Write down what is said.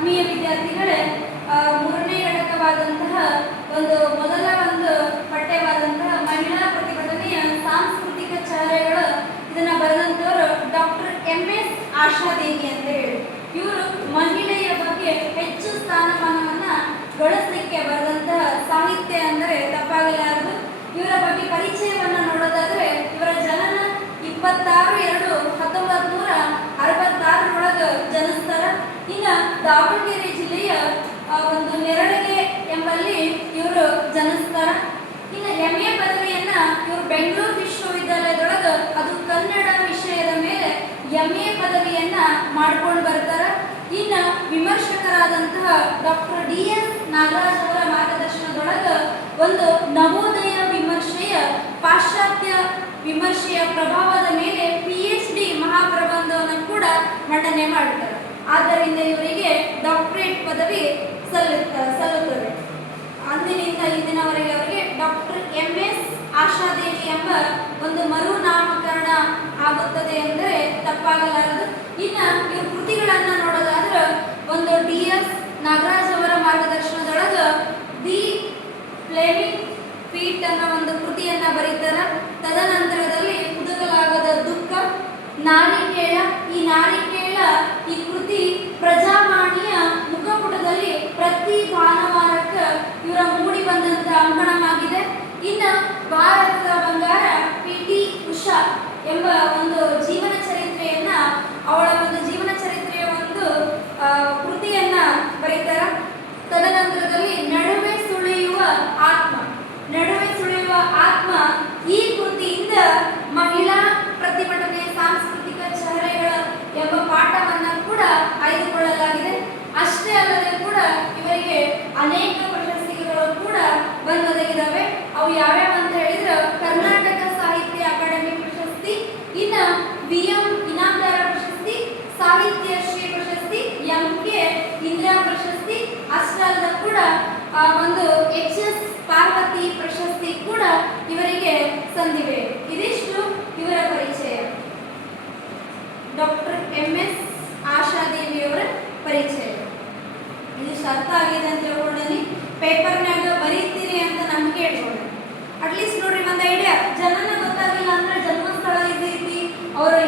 ಆತ್ಮೀಯ ವಿದ್ಯಾರ್ಥಿಗಳೇ, ಮೂರನೇ ಘಟಕವಾದಂತಹ ಮೊದಲ ಪಠ್ಯವಾದಂತಹ ಮಹಿಳಾ ಪ್ರತಿಭಟನೆಯ ಸಾಂಸ್ಕೃತಿಕ ಚಹರೆಗಳು, ಇದನ್ನ ಬರೆದಂತವರು ಡಾಕ್ಟರ್ MS ಆಶಾದೇವಿ ಅಂತ ಹೇಳಿ. ಇವರು ಮಹಿಳೆಯ ಬಗ್ಗೆ ಹೆಚ್ಚು ಸ್ಥಾನಮಾನವನ್ನ ಗಳಿಸಲಿಕ್ಕೆ ಬರೆದಂತಹ ಸಾಹಿತ್ಯ ಅಂದರೆ ತಪ್ಪಾಗಲಾರದು. ಇವರ ಬಗ್ಗೆ ಪರಿಚಯವನ್ನ ನೋಡೋದಾದ್ರೆ, ಇವರ ಜನನ 26/2/1966 ಜನಿಸ್ತಾರ. ಇನ್ನು ದಾವಣಗೆರೆ ಜಿಲ್ಲೆಯ ನೆರಳಿಗೆ ಎಂಬಲ್ಲಿ ಇವರು ಜನಿಸ್ತಾರ. ಇನ್ನು MA ಪದವಿಯನ್ನ ಇವರು ಬೆಂಗಳೂರು ವಿಶ್ವವಿದ್ಯಾಲಯದೊಳಗ, ಅದು ಕನ್ನಡ ವಿಷಯದ ಮೇಲೆ MA ಪದವಿಯನ್ನ ಮಾಡ್ಕೊಂಡು ಬರ್ತಾರ. ಇನ್ನು ವಿಮರ್ಶಕರಾದಂತಹ ಡಾಕ್ಟರ್ DS ನಾಗರಾಜ್ ಅವರ ಮಾರ್ಗದರ್ಶನದೊಳಗ ನವೋದಯ ವಿಮರ್ಶೆಯ ಪಾಶ್ಚಾತ್ಯ ವಿಮರ್ಶೆಯ ಪ್ರಭಾವದ ಮೇಲೆ PhD ಮಹಾಪ್ರಬಂಧವನ್ನು ಕೂಡ ಮಂಡನೆ ಮಾಡ್ತಾರೆ. ಆದ್ದರಿಂದ ಇವರಿಗೆ ಡಾಕ್ಟರೇಟ್ ಪದವಿ ಸಲ್ಲುತ್ತದೆ. ಅಂದಿನಿಂದ ಇಂದಿನವರೆಗೆ ಅವರಿಗೆ ಡಾಕ್ಟರ್ MS ಆಶಾದೇವಿ ಎಂಬ ಮರು ನಾಮಕರಣ ಆಗುತ್ತದೆ ಎಂದರೆ ತಪ್ಪಾಗಲಾರದು. ಇನ್ನು ಇವ್ರ ಕೃತಿಗಳನ್ನ ನೋಡೋದಾದ್ರೆ, DS ನಾಗರಾಜ್ ಅವರ ಮಾರ್ಗದರ್ಶನದೊಳಗ ದಿ ಫ್ಲೇಮಿಂಗ್ ಫೀಟ್ ಅನ್ನೋ ಕೃತಿಯನ್ನ ಬರೀತಾರ. ತದನಂತರದಲ್ಲಿ ಹುಡುಕಲಾಗದ ದುಃಖ, ನಾರಿಕೇಳ. ಈ ಕೃತಿ ಪ್ರಜಾವಾಣಿಯ ಮುಖಪುಟದಲ್ಲಿ ಪ್ರತಿ ಭಾನುವಾರಕ್ಕ ಇವರ ಮೂಡಿ ಬಂದಂತಹ ಅಂಕಣವಾಗಿದೆ. ಇನ್ನು ಭಾರತದ ಬಂಗಾರ PT ಉಷಾ ಎಂಬ ಜೀವನ ಚರಿತ್ರೆಯನ್ನ, ಅವಳ ಜೀವನ ಚರಿತ್ರೆಯ ಕೃತಿಯನ್ನ ಬರೀತಾರ. ತದನಂತರದಲ್ಲಿ ನಡುವೆ ಸುಳಿಯುವ ಆತ್ಮ ಈ ಕೃತಿಯಿಂದ ಮಹಿಳಾ ಪ್ರತಿಭಟನೆ ಸಾಂಸ್ಕೃತಿಕ ಚಹರೆಗಳ ಎಂಬ ಪಾಠವನ್ನ ಕೂಡ ಆಯ್ದುಕೊಳ್ಳಲಾಗಿದೆ. ಅಷ್ಟೇ ಅಲ್ಲದೆ ಕೂಡ ಇವರಿಗೆ ಅನೇಕ ಪ್ರಶಸ್ತಿಗಳು ಕೂಡ ಬಂದೊದಗಿದಾವೆ. ಅವು ಯಾವ್ಯಾವ ಅಂತ ಹೇಳಿದ್ರೆ, ಕರ್ನಾಟಕ ಸಾಹಿತ್ಯ ಅಕಾಡೆಮಿ ಪ್ರಶಸ್ತಿ, ಇನ್ನು BM ಇನಾಮದಾರ ಪ್ರಶಸ್ತಿ, ಸಾಹಿತ್ಯ ಶ್ರೀ ಪ್ರಶಸ್ತಿ, MK ಇಂದಿರಾ ಪ್ರಶಸ್ತಿ, ಅಷ್ಟಲ್ಲದ ಕೂಡ HS ಪಾರ್ವತಿ ಪ್ರಶಸ್ತಿ ಕೂಡ ಇವರಿಗೆ ಸಂದಿವೆ. ಇದಿಷ್ಟು ಇವರ ಪರಿಚಯ, ಡಾಕ್ಟರ್ MS ಆಶಾದೇವಿಯವರ ಪರಿಚಯ. ಇದಿಷ್ಟು ಅರ್ಥ ಆಗಿದೆ ಅಂತ ಹೇಳ್ಕೊಂಡಿ ಪೇಪರ್ನಾಗ ಬರೀತೀರಿ ಅಂತ ನಮ್ಗೆ ಹೇಳ್ಕೊಂಡೆ. ಅಟ್ಲೀಸ್ಟ್ ನೋಡ್ರಿ, ಒಂದು ಐಡಿಯಾ. ಜನನ ಗೊತ್ತಾಗಿಲ್ಲ ಅಂದ್ರೆ ಜನ್ಮಸ್ಥಳ ಇದೈತಿ, ಅವರು